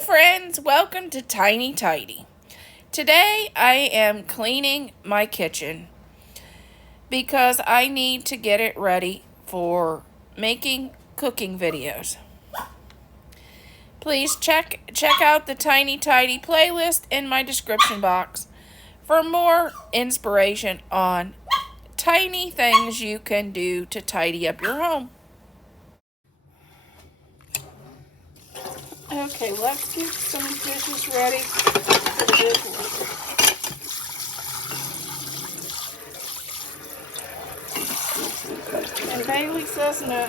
Hello friends, welcome to Tiny Tidy. Today I am cleaning my kitchen because I need to get it ready for making cooking videos. Please check out the Tiny Tidy playlist in my description box for more inspiration on tiny things you can do to tidy up your home. Okay, let's get some dishes ready for the dishwasher. And Bailey says no.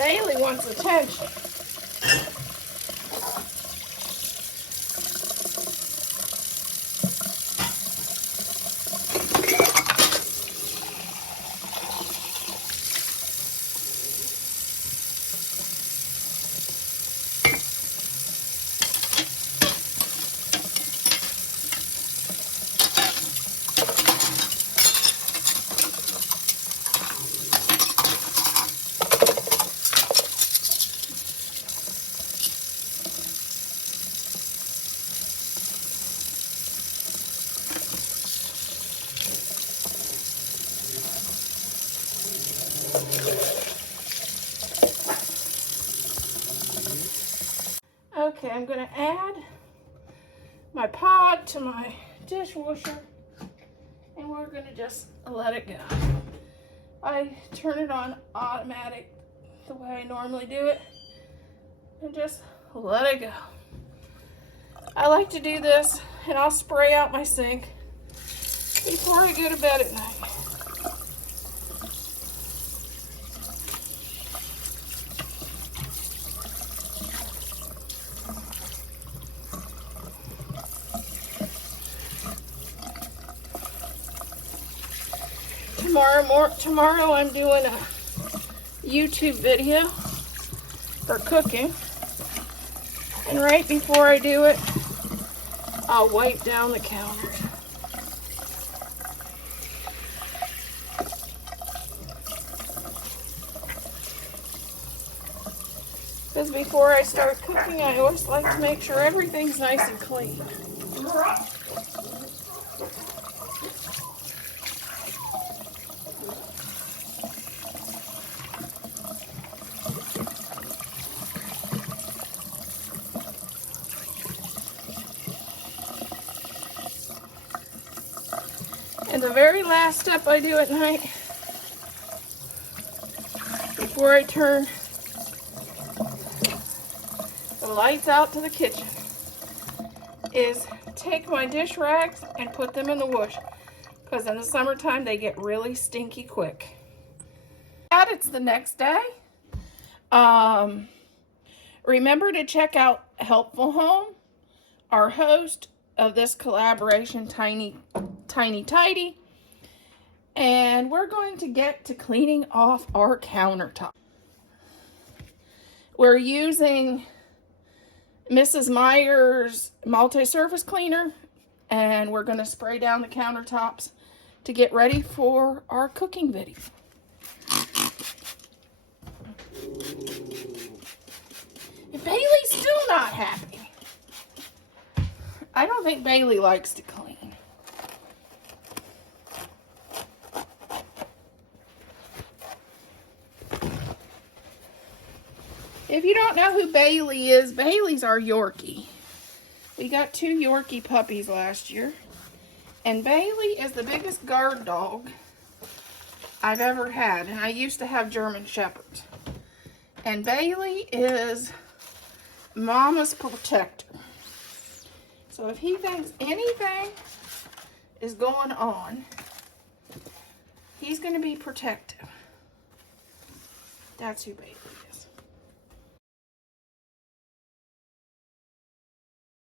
Bailey wants attention. Okay, I'm going to add my pot to my dishwasher and we're gonna just let it go. I turn it on automatic the way I normally do it and just let it go. I like to do this, and I'll spray out my sink before I go to bed at night. Tomorrow I'm doing a YouTube video for cooking, and right before I do it, I'll wipe down the counters. Because before I start cooking, I always like to make sure everything's nice and clean. And the very last step I do at night, before I turn the lights out to the kitchen, is take my dish rags and put them in the wash, because in the summertime they get really stinky quick. And it's the next day. Remember to check out Helpful Home, our host of this collaboration, Tiny Tidy, and we're going to get to cleaning off our countertop. We're using Mrs. Meyer's multi-surface cleaner, and we're going to spray down the countertops to get ready for our cooking video. Bailey's still not happy. I don't think Bailey likes to clean. If you don't know who Bailey is, Bailey's our Yorkie. We got 2 Yorkie puppies last year. And Bailey is the biggest guard dog I've ever had. And I used to have German Shepherds. And Bailey is Mama's protector. So if he thinks anything is going on, he's going to be protective. That's who Bailey is.